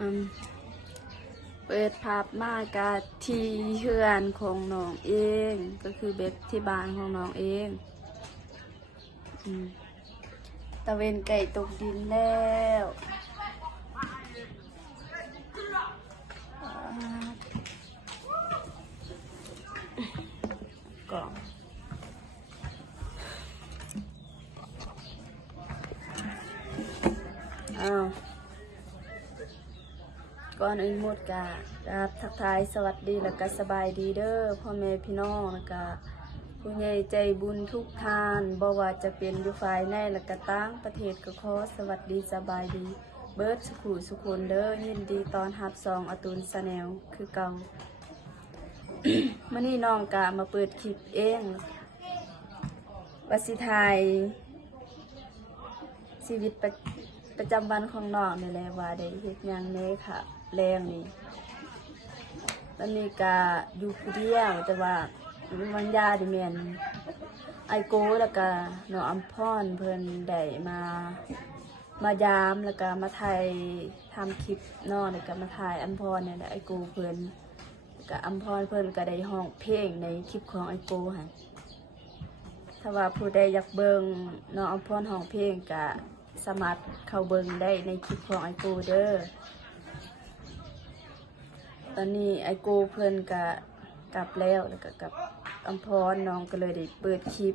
อืมเปิดภาพมากาที่เฮือนของน้องเองก็คือเบ็ดที่บ้านของน้องเองตะเวนไก่ตกดินแล้วก็ก่อนอื่นหมดกะทักทายสวัสดีแล้วก็สบายดีเด้อพ่อแม่พี่น้องแล้วก็ผู้ใหญ่ใจบุญทุกท่านบ่ว่าจะเป็นอยู่ฝ่ายในและก็ต่างประเทศก็ขอสวัสดีสบายดีเบิร์ดสุขุสุคนเด้อยินดีตอนรับซองอตูนชาแนลคือเก่า มื่อนี้น้องกะมาเปิดคลิปเองวสิไทยชีวิตประจำวันของน้องนี่แหละว่าได้เฮ็ดหยังแน่ค่ะแรงนี่ตอนนี้กะอยู่ผู้เดียวแต่ว่าวันยาดิแม่นไอโก้แล้วก็น้องอัมพรเพิ่นได้มายามแล้วก็มาถ่ายทำคลิปน้องแล้วก็มาถ่ายอัมพรเนี่ยไอโก้เพิ่นก็อัมพรเพิ่นก็ได้ห้องเพลงในคลิปของไอโก้ค่ะถ้าว่าผู้ใดอยากเบิ่งน้องอัมพรห้องเพลงก็สามารถเข้าเบิ่งได้ในคลิปของไอโก้เด้อตอนนี้ไอโก้เพิ่นก็กลับแล้วก็กับอัมพรน้องก็เลยได้เปิดคลิป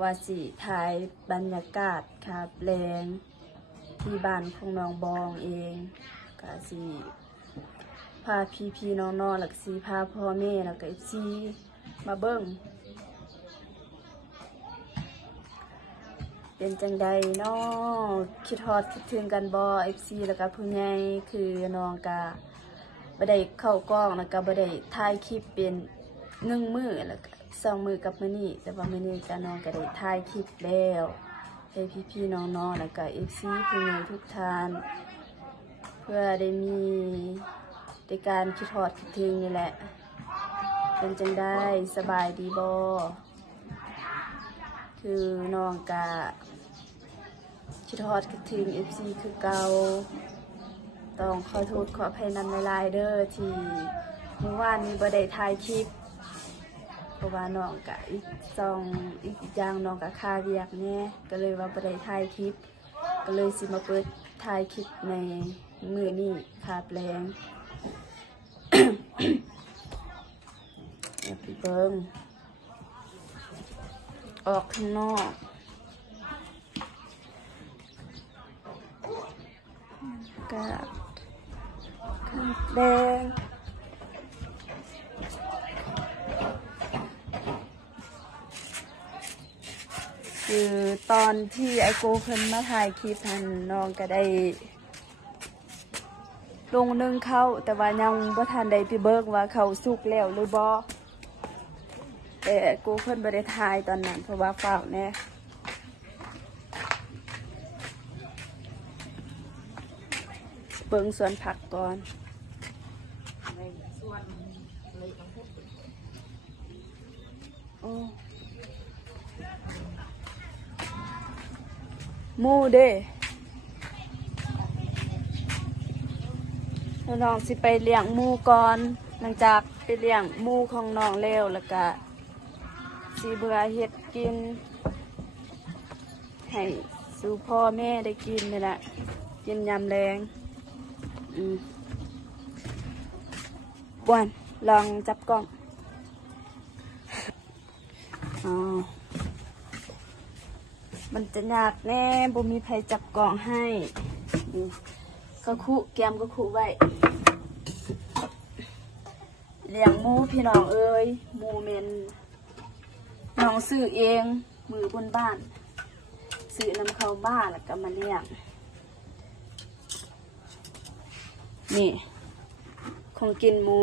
ว่าสิถ่ายบรรยากาศครับแรงที่บ้านของน้องบองเองก็สิพาพี่น้องๆแล้วก็สิพาพ่อแม่แล้วก็FCมาเบิ่งเป็นจังใดน้องคิดฮอดคิดถึงกันบ่FCแล้วก็ผู้ใหญ่คือน้องก็บ่ได้เข้ากล้องแล้วก็บ่ได้ถ่ายคลิปเป็น1 มื้อแล้วก็2 มื้อกับมื้อนี้แต่ว่ามื้อนี้ก็น้องก็ได้ถ่ายคลิปแล้วให้พี่น้องๆแล้วก็ FC ผู้ใหญ่ทุกท่านเพื่อได้มีในการคิดฮอดคิดถึงนี่แหละเป็นจังได้สบายดีบ่คือน้องก็คิดฮอดคิดถึง FC คือเก่าต้องขอโทษขออภัยนำหลายๆเด้อที่เมื่อวานนี้บ่ได้ถ่ายคลิปเพราะว่าน้องก็อีกอย่างน้องก็ค่าเวียกแน่ก็เลยว่าบ่ได้ถ่ายคลิปก็เลยสิมาเปิดถ่ายคลิปในมื้อนี้ค่ะแปลง อย่าไปเบิ่งออกข้างนอกกาดข้างแดงคือตอนที่ไอโก้เพิ่นมาถ่ายคลิปทันน้องก็ได้ลงนึ่งเข้าแต่ว่ายังบ่ทันได้ไปเบิ่งว่าเขาสุกแล้วหรือบ่แต่ไอโก้เพิ่นบ่ได้ถ่ายตอนนั้นเพราะว่าเฝ้าแน่เบิ่งสวนผักก่อนโอ้หมูเด้น้องสิไปเลี้ยงหมูก่อนหลังจากไปเลี้ยงหมูของน้องแล้วแล้วก็สิเบื่อเฮ็ดกินให้สู่พ่อแม่ได้กินนี่แหละกินยามแรงบวนลองจับกล้องมันจะยากแน่บ่มีใครจับกล่องให้ก็คู่แกมก็คู่ไว้เลี้ยงหมูพี่น้องเอ้ยหมูเมนน้องซื้อเองมือบนบ้านซื้อนำเข้าบ้านแล้วก็มาเลี้ยงนี่ของกินหมู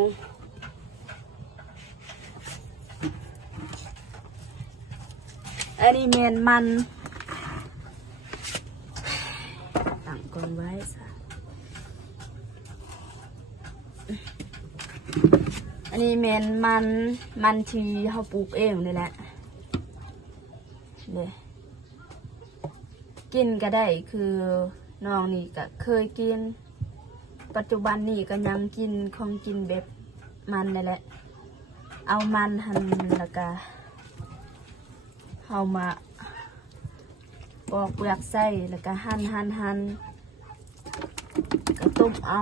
อันนี้เมนมันตั้งกองไว้ซะอันนี้เมนมันที่เขาปลูกเองนี่แหละเนี่ยกินก็ได้คือ น้องนี่ก็เคยกินปัจจุบันนี่ก็ยังกินของกินแบบมันนั่นแหละเอามันหั่นแล้วก็เอามาปอกเปลือกใส่แล้วก็หั่นก็ต้มเอา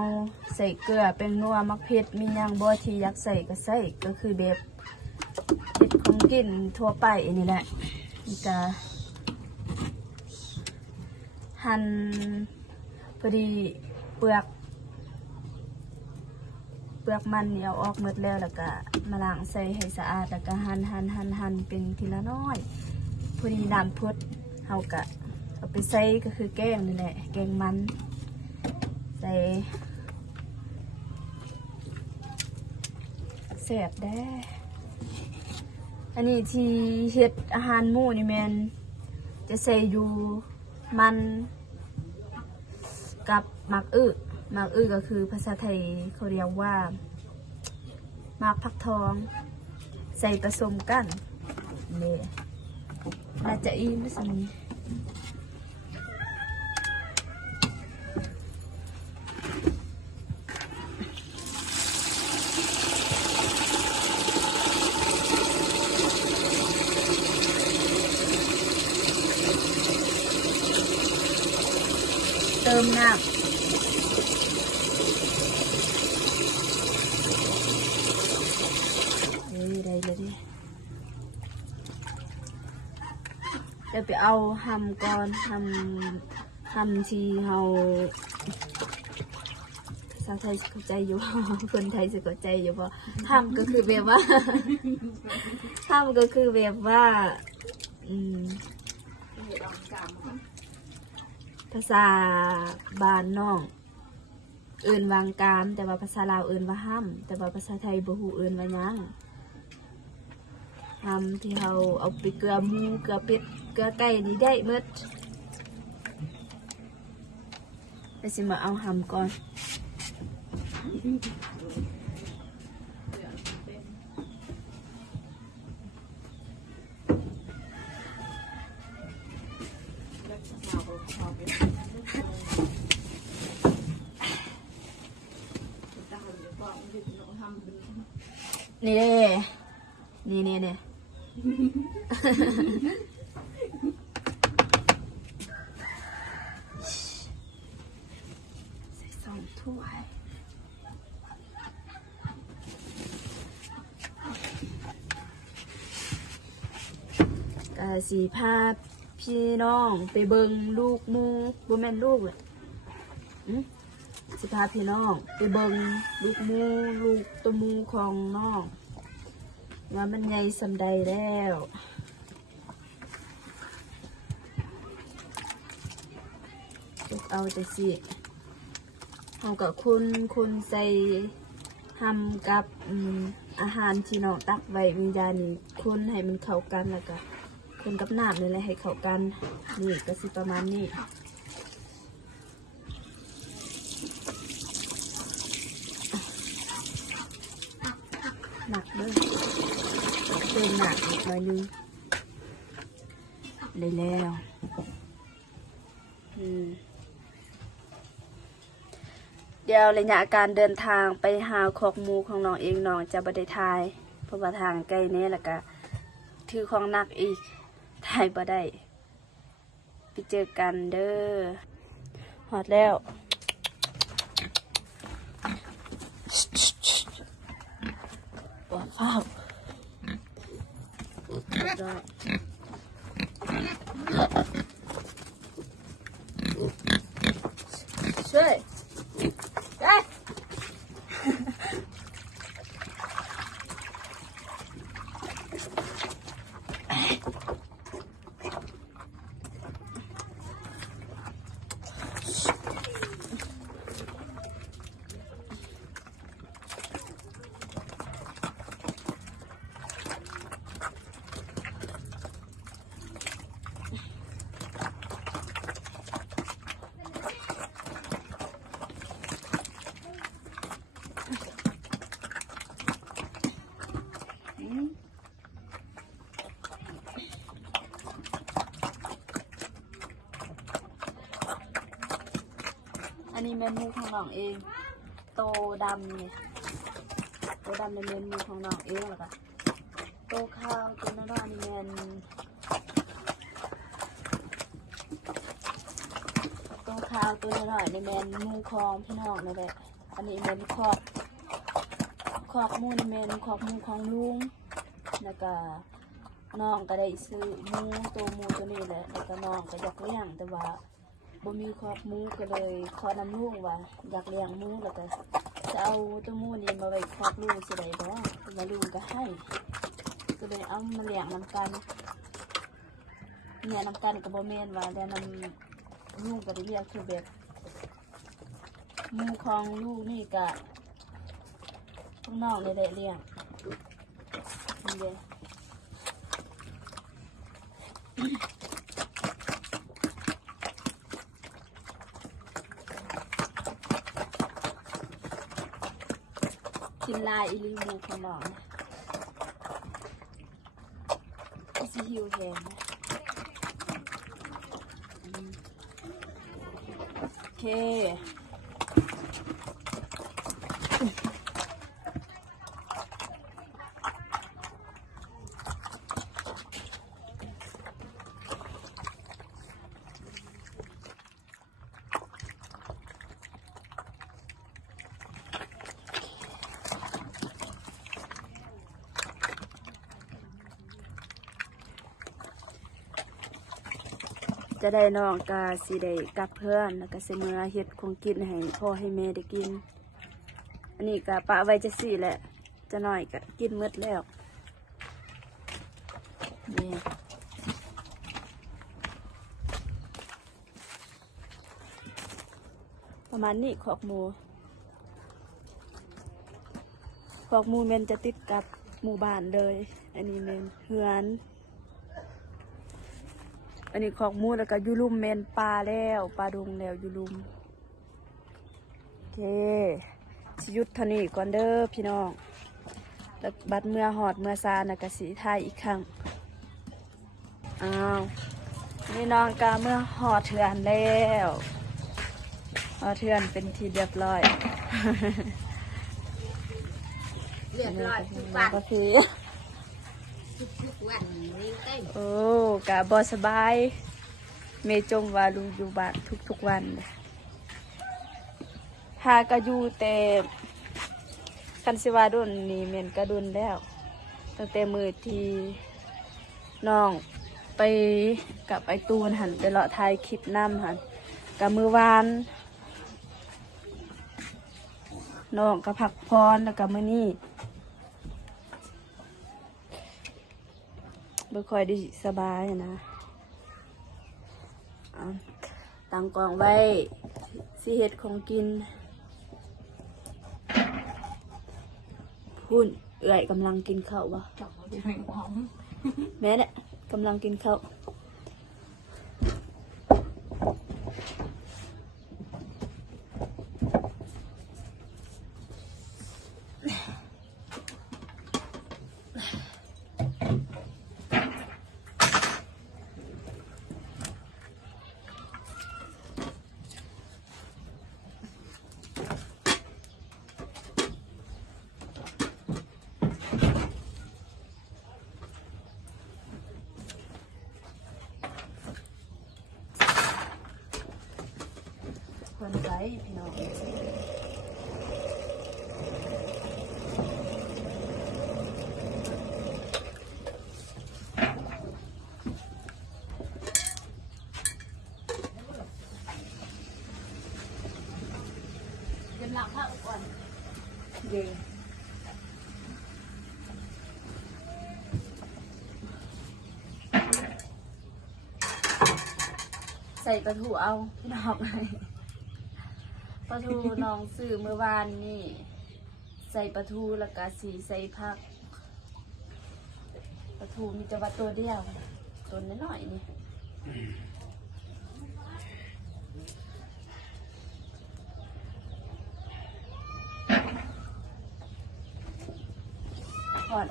ใส่เกลือเป็นนัวมักเผ็ดมีอย่างบ่ที่อยากใส่ก็ใส่ก็คือแบบเผ็ดของกินทั่วไปนี่แหละนี่ก็หั่นพอดีเปลือกมันนี่เอาออกหมดแล้วแล้วก็มาล้างใส่ให้สะอาดแล้วก็หั่นเป็นทีละน้อยพอดีน้ำพดเฮาก็เอาไปใส่ก็คือแกงนี่แหละแกงมันใส่แซ่บแด้อันนี้ที่เฮ็ดอาหารหมู่นี่แม่นจะใส่อยู่มันกับหมักอึก็คือภาษาไทยเขาเรียกว่าหมากผักทองใส่ผสมกันนี่น่าจะอิ่มสักนิดเติมน้ำได้เลยดิเดี๋ยวไปเอาหำก่อนหำที่เฮาภาษาไทยเข้าใจอยู่ คนไทยจะเข้าใจอยู่บ่หำก็คือแบบว่า หำก็คือแบบว่าภาษาบ้านน้องเอิ้นวางกามแต่ว่าภาษาลาวเอิ้นว่าห้ำแต่ว่าภาษาไทยบ่ฮู้เอิ้นว่าหยังห้ำที่เราเอาไปเกลือหมูเกลือเป็ดเกลือไก่นี่ได้หมดไปสิมาเอาห้ำก่อนนี่นี่ใส่สองถ้วยกะสีพาพี่น้องไปเบิ่งลูกมูบ่แม่นลูกเลยสิพาพี่น้องไปเบิ่งลูกมูลูกตัวมูของน้องว่ามันใหญ่สำใดแล้วจุกเอาแต่สิเอากับคุณใส่ทำกับอาหารที่น้องตักไว้วิญญาณนี่คุณให้มันเข้ากันแล้วก็คุณกับน้ำนี่แหละให้เข้ากันนี่ก็สิประมาณนี้หนักด้วยเติมหนักอีกหน่อยนึงเลยแล้วเดี๋ยวระยะการเดินทางไปหาคอกหมูของน้องเองน้องจะบ่ได้ถ่ายเพราะว่าทางใกล้นี้แล้วก็ถือของหนักอีกถ่ายบ่ได้ไปเจอกันเด้อหอดแล้วปวดเฝ้าช่วย นนี้เมนูของน้องเองโตดำนี่โตดำในเมนูของน้องเองแล้วก็โตข้าวตัวน้อยๆนี่แมนโตข้าวตัวน้อยๆในแมนมูคองพี่น้องนี่แหละอันนี้แมนคอกมูในแมนคอกมูของลุงแล้วก็น้องก็ได้ซื้อมูตัวนี้แหละแล้วก็น้องก็อยากเลี้ยงแต่ว่าบ่มีคอกมูก็เลยขอนำลุงว่าอยากเลี้ยงมูแล้วก็จะเอาตัวมูนี้มาไว้คอกลุงสิได้บ่แล้วลุงก็ให้ก็เลยเอามาเลี้ยงนำกันเนี่ยนำกันกับบ่แม่นว่าแล้วนำลุงก็ได้เลี้ยงคือแบบมูของลูกนี่ก็พวกน้องได้เลี้ยงนี่เด้กินลายอีลีมูของน้องนะสิหิวแหงนะโอเคจะได้น้องกาสิได้กับเพื่อนแล้วก็เสมือเฮ็ดคงกินให้พ่อให้แม่ได้กินอันนี้ก็ปะไว้จะสี่แหละจะหน่อยก็กินหมดแล้วนี่ประมาณนี้ขอกหมูเมนจะติดกับหมู่บ้านเลยอันนี้เมนเฮือนอันนี้ขอกหมูแล้วก็ยูรุมเมนปลาแล้วปลาดงแล้วยูรุมโอเคสิยุดเท่านี้ก่อนเด้อพี่น้องแล้วบัดเมื่อหอดเมื่อซานะกะสีไทยอีกครั้งอ้าวนี่น้องกาเมื่อหอดเถื่อนแล้วหอดเถื่อนเป็นทีเรียบร้อยทุกวันก็คือทุกวันโอ้กะบอสบายเมจมว่าลุงอยู่บ้านทุกวันหากะอยู่แต่กันสิวาดุนนี่เมนกระดุนแล้วตั้งแต่มือที่น้องไปกับไอตูนหันไปเลาะถ่ายคลิปน้ำหันกับมือวานน้องก็พักพรแล้วกับมือนี่ไม่ค่อยได้สบายนะตั้งกล่องไว้สิเห็ดของกินพุ่นเอื่อยกำลังกินข้าววะแม่เนี่ยกำลังกินข้าวคนไกลพี่น้องเป็นหลักผ้าก่อนเดี๋ยวใส่ปลาทูเอาพี่น้องปลาทูน้องซื้อเมื่อวานนี่ใส่ปลาทูแล้วก็สีใส่ผักปลาทูมีแต่ว่าตัวเดียวตัวน้อยๆนี่พอด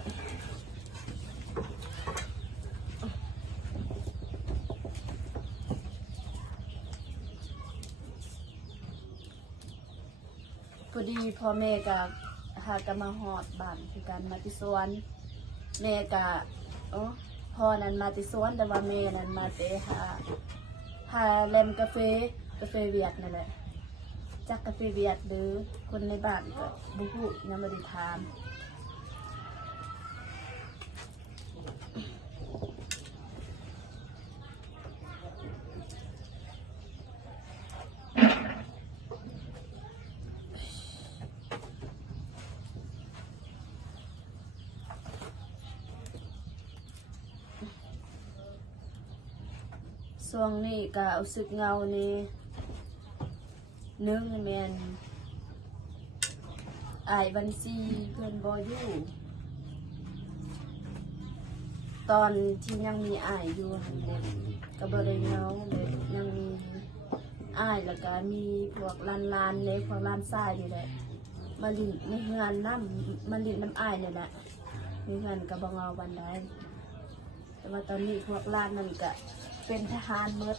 พอดีพ่อแม่ก็หากันมาฮอดบ้านคือกันมาที่สวนแม่ก็พ่อนั้นมาที่สวนแต่ว่าแม่นั้นมาแต่หาแลมกาแฟเวียดนั่นแหละจักกาแฟเวียดหรือคนในบ้านก็บ่ฮู้ยังบ่ได้ถามช่วงนี้ก็รู้สึกเหงานี่นึงแม่นอายบัญชีเพิ่นบ่อยู่ตอนที่ยังมีอายอยู่หั่นแหละก็บ่ได้เหงาเลยยังมีอายแล้วก็มีพวกหลานๆในพวกหลานชายนี่แหละมาลิ้นในเฮือนน้ำอายนี่แหละมีเฮือนก็บ่เหงาปานใดแต่ว่าตอนนี้พวกหลานนั่นก็เป็นทหารหมด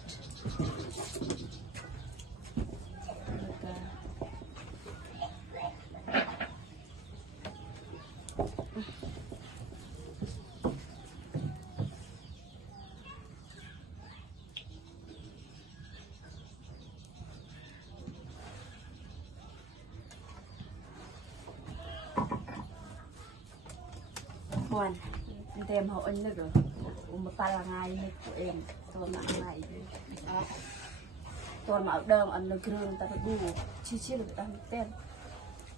ควรเต็มเขาอันนึกเหรอมาปาละไงนึกตัวเองตัวมาอะไรตัวมาเดิมอันนึกเรื่องแต่ดูชี้เลยตั้งเต้น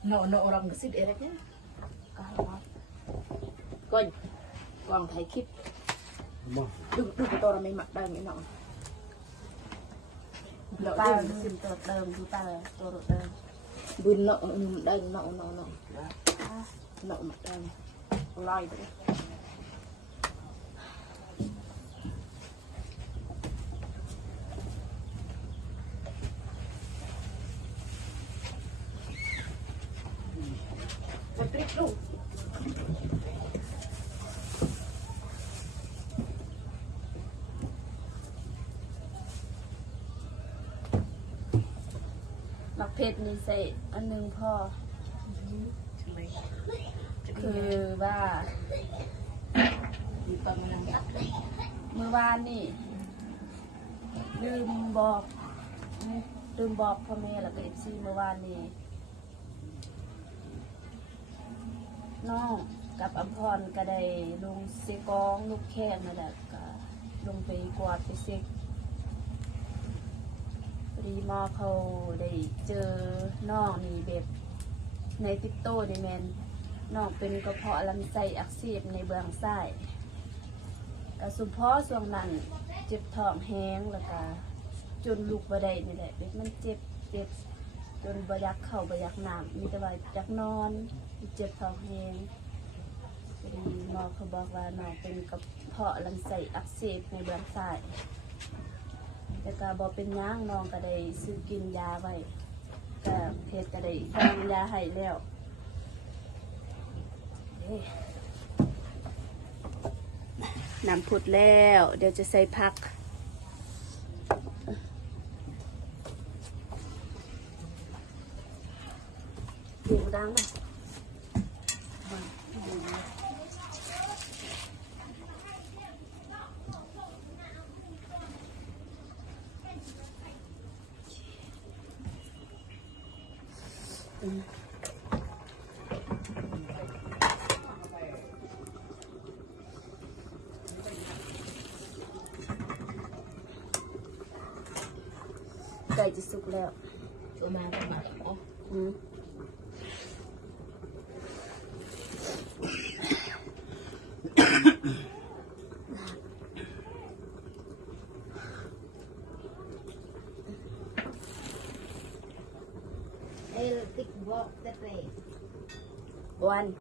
no orang gesit ereknya ก็ให้ว่า coi còn thấy khít đừng cái to là mày mặc đây mày nọ ปลาซิมตัวเดิมดูปลาตัวเดิม bươn nọ đây nọ mặc đây loi đấy trích luôn หมักเพชรนี่ใส่อันหนึ่งพ่อคือว่า di bangunan tak เมื่อวานนี่ลืมบอกพ่อแม่แล้วก็เอฟซีเมื่อวานนี่น้องกับอภรก็ได้ลงเซกองลูกแข้งนั่นแหละก็ลงไปกวาดไปเซ็กพอดีหมอเขาได้เจอน้องนี่แบบในติ๊กโต้นี่แมนน้องเป็นกระเพาะลำไส้อักเสบในเบื้องซ้ายก็สุพอส่วงนั้นเจ็บท้องแห้งแล้วก็จนลุกบ่ได้นี่แหละแบบมันเจ็บจนบ่อยากเข้าบ่อยากน้ำมีแต่ว่าอยากนอนเจ็บท้องแห้งพอดีหมอเขาบอกว่าน้องเป็นกระเพาะลำไส้อักเสบในเบื้องซ้ายแต่ก็บอกเป็นหยังน้องก็ได้ซื้อกินยาไว้ก็เพชรก็ได้ทำยาให้แล้วน้ำผุดแล้วเดี๋ยวจะใส่ผักเสียงดังไหมไก่จะสุกแล้ว cuma makan oh อืม el tik bok tepe วัน